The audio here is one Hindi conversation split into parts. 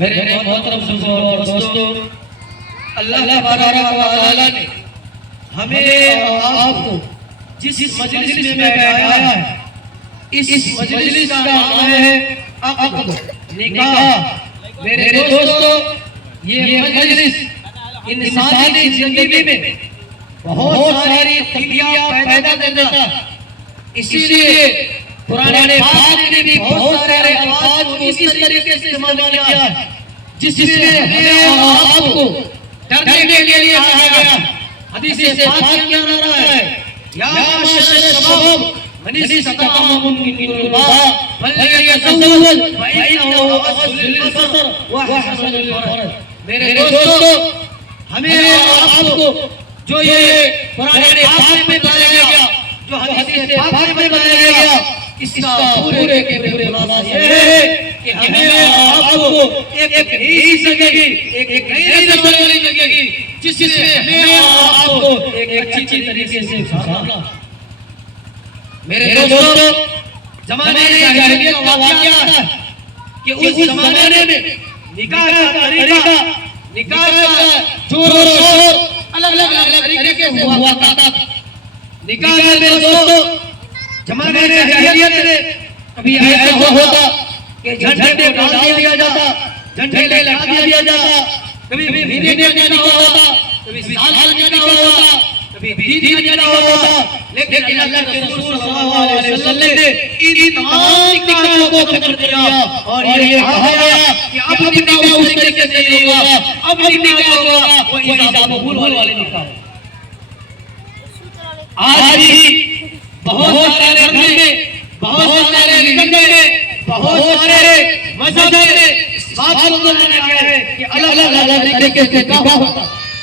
मेरे मोहतरम और दोस्तों अल्लाह तआला ने हमें और आपको जिस मजलिस में बैठाया है इस मजलिस का नाम है अक़द निकाह। मेरे दोस्तों ये मजलिस इंसानी जिंदगी में बहुत सारी तब्दीलियां पैदा देता है, इसीलिए पुराने पाक ने भी बहुत सारे अल्फाज को इस तरीके से इस्तेमाल किया है जिससे हमें और आपको डरने के लिए कहा गया। हदीस से पाक क्या नारा है, या माशर शबाब मन इस्तताअ मिनकुम बा'a फल्यतज़व्वज फइन्नहु अग़ज़ लिलबसर व अहसन लिलफरज। मेरे दोस्तों हमें और आपको जो ये पुराने पाक में बताया गया, जो हदीस से पाक में बताया गया, इसका पूरे के पूरे खुलासा ये है कि हमें और आपको एक नई जिंदगी, एक नई जिंदगी लगेगी जिससे हमें और आपको एक अच्छी तरीके से गुजारना। मेरे दोस्तों जमाने जाहिलियत का वाक़या है कि उस जमाने में निकाह का तरीका, निकाह का जोर और शोर अलग अलग तरीके से हुआ करता था। निकाह में दोस्तों जमाने जाहिलियत में कभी ऐसा होता कि झंडे डाल दिया जाता, झंडे लगा दिया जाता, कभी भीने देना होता, कभी साल देना होता, कभी दीदी देना होता। लेकिन अल्लाह के रसूल सल्लल्लाहु अलैहि वसल्लम ने इन तमाम निकाहों को खत्म किया और ये कहा कि अब निकाह उस तरीके से नहीं होगा, अब निकाह होगा वो इजाज़त कबूल वाले निकाह। आज भी बहुत सारे धर्म में, बहुत सारे रिलीजन में, बहुत सारे मजहब में इस बात को माना गया है कि अलग अलग तरीके से निकाह होता,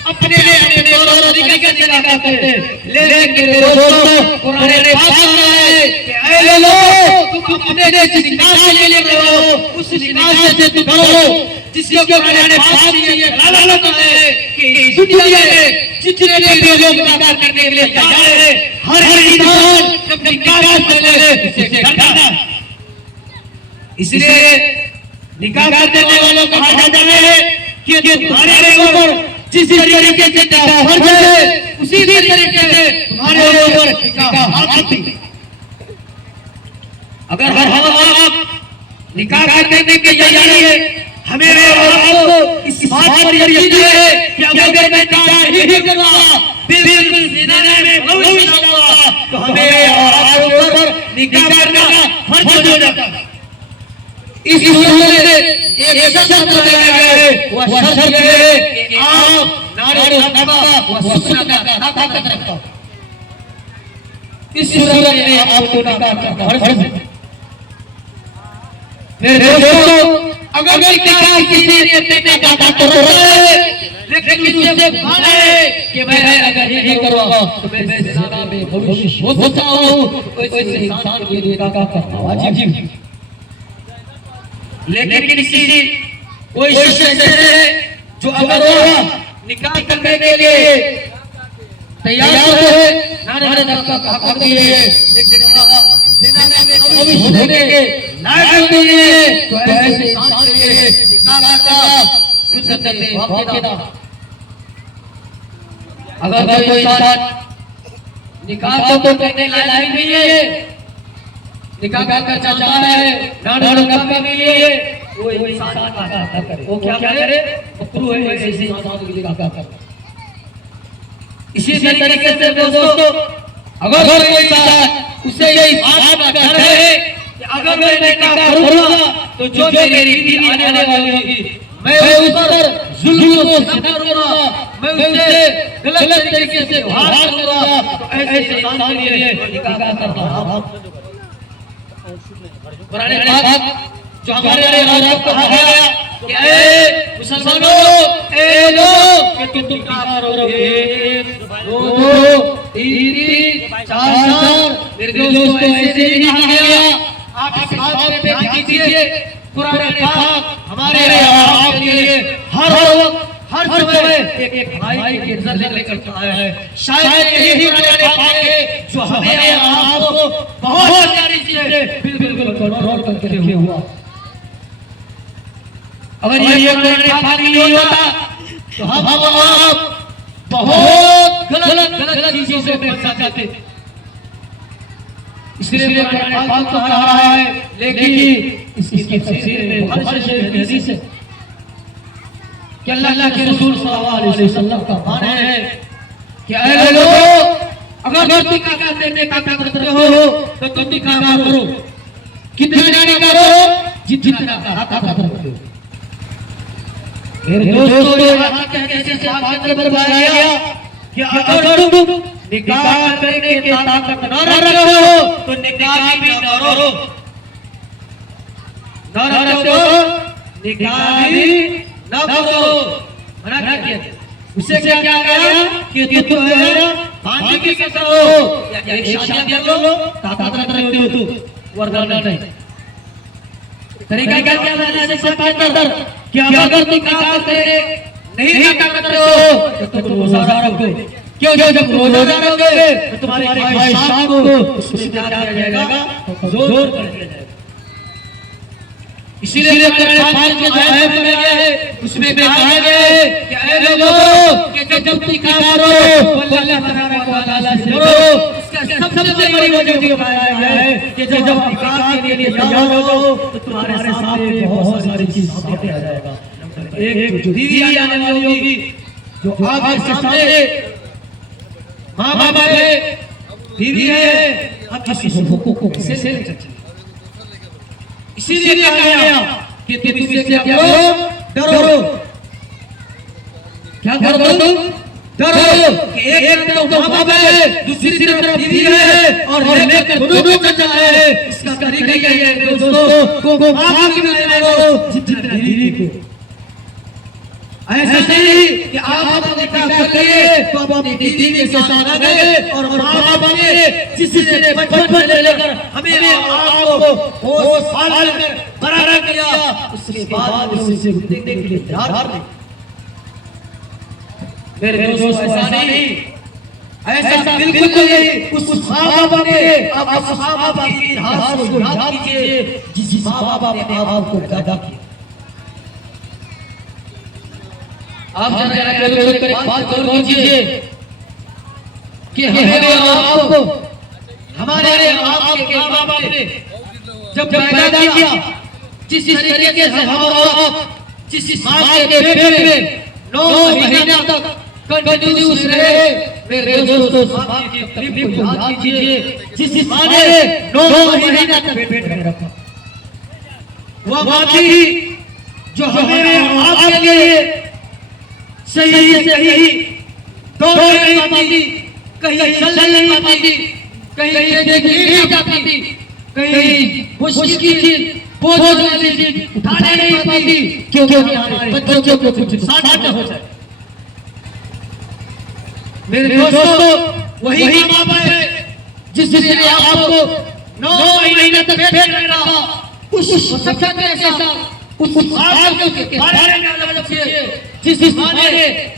अपने अपने तौर तरीके से निकाह करते हैं। लेकिन दोस्तों कुरान ने बात कहा है कि ऐ लोगों तुम अपने जिस निकाह के लिए करो उस निकाह से तुम करो जिसको कुरान ने बात की है। लालच है कि दुनिया में जितने भी लोग निकाह करने के लिए तैयार है, हर इंसान जब निकाह करने उसे डरना। इसलिए निकाह करने वालों को कहा जाता है कि तुम्हारे ऊपर जिस तरीके से निकाह फर्ज है उसी तरीके से तुम्हारे ऊपर निकाह वाजिब है। अगर हम आप निकाह करने की तैयारी है, हमें और आपको इस बात पर यकीन है कि अगर मैं निकाह नहीं करूंगा, बिल्कुल ज़िना में मौत होगा, तो हमें और आपके ऊपर निकाह करना फर्ज हो जाता है। इस सूरत में एक शर्त लगाया गया है, वह शर्त ये है कि आप नारे नबा व सुन्नत का ताकत रखो। इस सूरत में आपको निकाह करना फर्ज है। मेरे दोस्तों अगर निकाह किसी ने अपने दादा को रोका है लेकिन उससे माना है कि मैं अगर नहीं करूंगा तो मैं ज़िना में भविष्य हो सकता हूं, वैसे इंसान के लिए निकाह करना वाजिब है। लेकिन किसी कोई शख्स है जो अगर वो निकाह करने के लिए तैयार है, नारे का हक दिए, लेकिन होने के लायक नहीं है, तो ऐसे इंसान के लिए निकाह का सुन्नत वाक़िदा। अगर कोई इंसान निकाह को तो करने लायक नहीं है, निकाह करना चाहता है नाना के लिए, वो इंसान क्या करे, वो क्या करे, मकरूह है ऐसे इंसान के लिए निकाह करना। इसी तरीके से दोस्तों, अगर कोई इंसान उसे ये बात का डर है कि अगर मैं निकाह करूंगा तो जो मेरी बीवी आने वाली होगी मैं उस पर जुल्म को सितम करूंगा, मैं उसे गलत तरीके से व्यवहार करूंगा, तो ऐसे इंसान के लिए निकाह करना हराम। कुरान पाक जो हमारे लिए कहा गया कि ऐ मुसलमानों, ऐ लोग कि तुम निकाह करोगे 2 3 4 मेरे दोस्तों ऐसे ही कहा गया। आप इस बात पे ध्यान दीजिए, कुरान पाक हमारे आपके लिए हर वक्त हर समय एक भाई की नजर लेकर चला है। शायद यही कुरान पाक है जो हमें आपको बहुत सारी चीजें बिल्कुल कंट्रोल करके रखे हुआ। अगर ये कुरान पाक नहीं होता तो हम आप बहुत गलत चीजों से बच सकते। इसलिए कुरान पाक तो कहा है, लेकिन इसकी तफसीर में हर शरीफ हदीस है कि अल्लाह के रसूल सल्लल्लाहु अलैहि वसल्लम का कहना है कि ऐ लोग, अगर तुम निकाह करते हो तो तुम निकाह करो, कितना करो, जितना ताकत रखते हो। मेरे दोस्तों, यहाँ कहने से बात कर बताया गया कि अगर तुम निकाह करने की ताकत न रखो तो निकाह भी न करो, न रखो निकाह भी न करो, मना किया। उसे क्या कहा कि तुम बांध के करो या एक शादी कर लो, ताकत रखते हो तो, वरना नहीं। तरीका क्या बताना है सत्तर कि अगर तुम निकाह करने नहीं करते हो तो तुम रोजा रखो। क्यों? जब रोजा रखोगे तो तुम्हारी ख्वाहिशात को उसमें क्या किया जाएगा, जोर कर दिया जाएगा। इसीलिए कुरान पाक में जो आयत में गया है उसमें कहा गया है कि ऐ लोगों कि जब तुम निकाह करो तो अल्लाह तबारक व तआला से डरो। इसका सबसे बड़ी वजह ये बताया गया है कि जब निकाह के लिए तैयार हो जाओ तो तुम्हारे सामने बहुत सारी चीज सामने आ जाएगा। एक जो बीवी आने वाली होगी, जो आपके सामने माँ बाप है, बीवी है, आप किसी हुकूक को कैसे ले सकते? इसीलिए कहा गया कि तुम इससे क्या करो, डरो। क्या करो तुम? डरो कि एक तरफ माँ बाप है, दूसरी तरफ बीवी है और लेकर दोनों चल रहा है। इसका तरीका यही है दोस्तों, को माफ करने वालों जितना बीवी को। ऐसा नहीं कि आप निकाह कर लिए तो आप अपनी बीवी के साथ आ गए और माँ बाप ने जिसने बचपन से लेकर हमें आपको होश पाल कर बड़ा किया, उसके बाद उससे देखने के लिए तैयार नहीं। मेरे दोस्तों, ऐसा नहीं, ऐसा बिल्कुल नहीं। उस माँ बाप ने आप माँ बाप की इतिहास को याद कीजिए जिस माँ बाप ने आपको पैदा किया। आप जरा बात कीजिए कि आपको हमारे आपके माँ बाप ने जब पैदा किया, जिस तरीके से हम जिस माँ के पेट में 9 महीने तक कंटिन्यूस रहे, मेरे दोस्तों आपकी तकलीफ को याद कीजिए। जिस माँ ने 9 महीने तक पेट में रखा, वह माँ थी जो हमें आपके लिए सही से सही दौड़ नहीं पाती, कहीं चल नहीं पाती, कहीं देख नहीं पाती, कहीं मुश्किल चीज बोझ वाली चीज उठाने नहीं पाती, क्योंकि हमारे बच्चों को कुछ नुकसान न हो जाए। मेरे दोस्तों, वही माँ बाप है जिसने आपको 9 महीने तक पेट में रखा। उस शख्स के साथ उस बात के बारे में जिस माने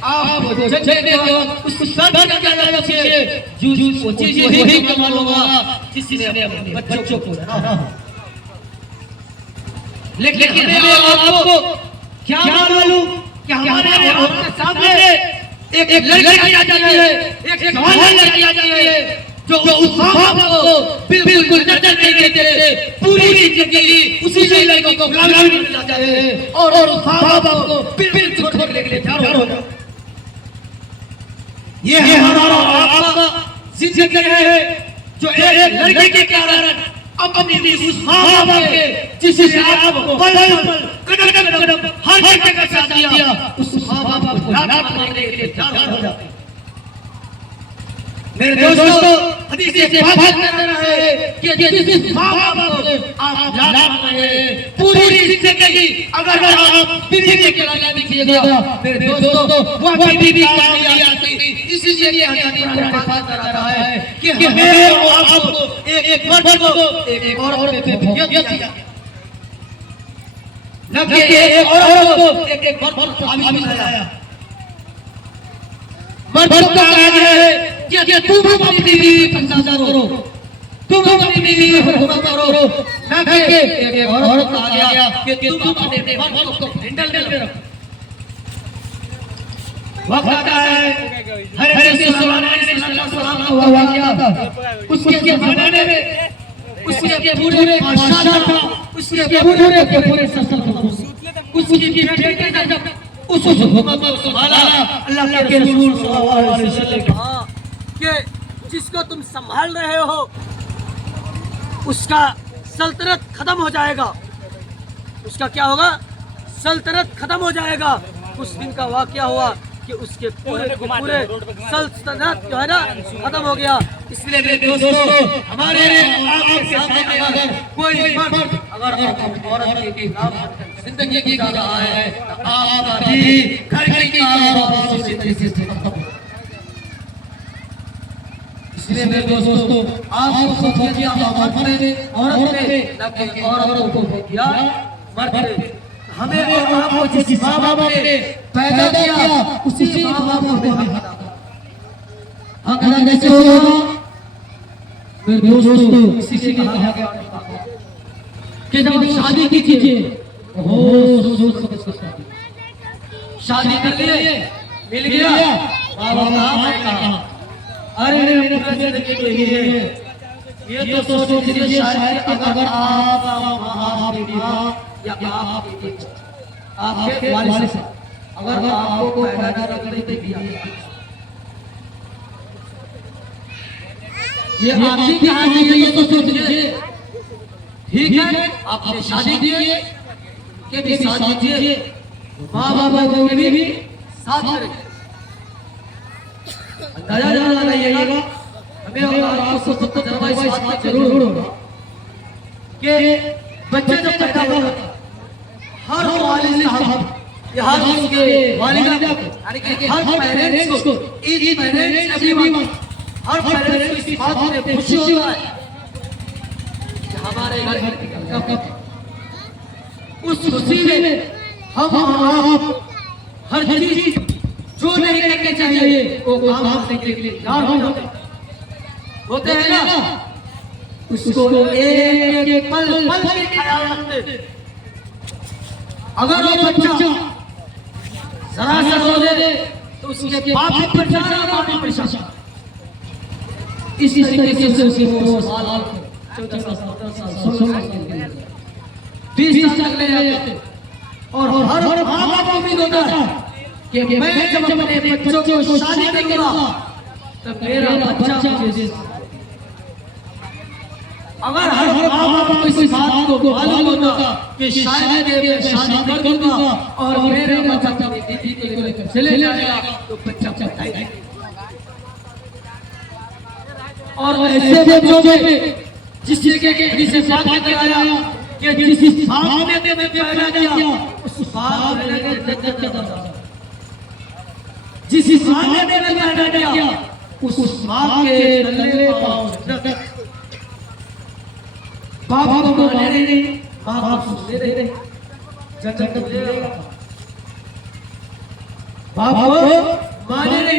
आप जगने के वक्त उस सर का क्या चाहिए जो वो चीज वही कमाल होगा जिसने अपने बच्चों को लेकिन आपको क्या मालूम कि हमारे आपके सामने एक लड़की आ जाती है, एक जवान लड़की आ जाती है जो उस बाप को बिल्कुल नजर नहीं देते, पूरी जिंदगी उसी लड़की को गुलामी में जाता है और उस बाप को बिल्कुल छोड़ने के लिए तैयार हो जाता है। ये हमारा आपका जिंदगी है जो एक लड़की के कारण अपनी उस माँ बाप के जिससे आपको पल कदम हर जगह साथ दिया उस माँ बाप को लात मारने के लिए तैयार हो जाते हैं। मेरे दोस्तों हदीस से बात कर रहा है कि जिस माँ बाप को आप लात मारे पूरी जिंदगी अगर आप बीवी के लात दीजिएगा मेरे दोस्तों वह बीवी काम नहीं आती। इसलिए हदीस बात कर रहा है कि हमें और आपको एक मर्द को एक औरत पे दिया न कि एक औरत को एक मर्द पर हावी बनाया। मर्द का काज है कि तुम अपनी बीवी पर सजा करो, तुम अपनी बीवी पर हुक्म करो, न कि एक औरत आ गया कि तुम अपने मर्द को हैंडल में रखो। वक्त आता है हज़रत सुलेमान का वाक़या था, उसके ज़माने में उसके पूरे बादशाह उसके पूरे सल्तनत उसकी बेटे ने जब उस हुक्म को संभाला अल्लाह के रसूल सल्लल्लाहु अलैहि वसल्लम कि जिसको तुम संभाल रहे हो उसका सल्तनत खत्म हो जाएगा, उसका क्या होगा, सल्तनत खत्म हो जाएगा। उस दिन का वाक़या हुआ कि उसके पूरे सल्तनत जो है ना खत्म हो गया। इसलिए मेरे दोस्तों हमारे आपके सामने अगर कोई मर्द अगर औरत के खिलाफ जिंदगी गुजार रहा है आप भी घर की आवाज़ से इसलिए मेरे दोस्तों आपको सोचिए औरत ने लेकिन औरत को किया मर्द हमें और आपको जिस माँ बाप ने पैदा किया उसी माँ बाप को हमें अगर कैसे होगा मेरे दोस्तों इसी से कहा गया कि जब शादी कीजिए हो सोच शादी कर लिए मिल गया बाबा ने कहा अरे मेरे जिंदगी के लिए ये तो सोच लीजिए शायद अगर आप या आपके वालिद से अगर आपको पैदा करने दिया ये आपकी कहानी है, ये तो सोच लीजिए। ठीक है आपने शादी की के भी शादी कीजिए, माँ बाबा को भी साथ करें। अंदाजा लगाइएगा हमें और आपको सबको जरूर इस बात का जरूर होगा कि बच्चे जब पैदा होगा हर वालिद साहब या हर उसके वालिदा यानी कि हर पेरेंट्स को इस पेरेंट्स अभी हर पेरेंट्स को इस बात में खुशी होता है कि हमारे घर उस खुशी में हम आप हर चीज जो नहीं करनी चाहिए वो काम करने के लिए तैयार होते हैं ना, उसको एक पल के ख्याल रखते। अगर वो बच्चा जरा सा रो दे तो उसके बाप भी परेशान और माँ भी परेशान। इसी तरीके से उसके 2 साल 14 साल 16 साल 20 साल ले जाते और हर माँ बाप को भी होता है कि मैं जब अपने बच्चों को शादी करूंगा तब मेरा बच्चा मुझे अगर हर माँ बाप को इस बात को मालूम होगा कि शायद मैं शादी कर दूंगा और मेरे बच्चा दीदी को लेकर चले जाएगा तो बच्चा बताएगा। और ऐसे बच्चों में जिससे बात कराया कि जिस बाप ने तुम्हें पैदा किया उस बाप ने जन्नत का दर्जा, जिस माँ ने पैदा किया उस माँ के तले पाँव बाप को माने नहीं, बाप को दे दे जन्नत मिलेगा। आपको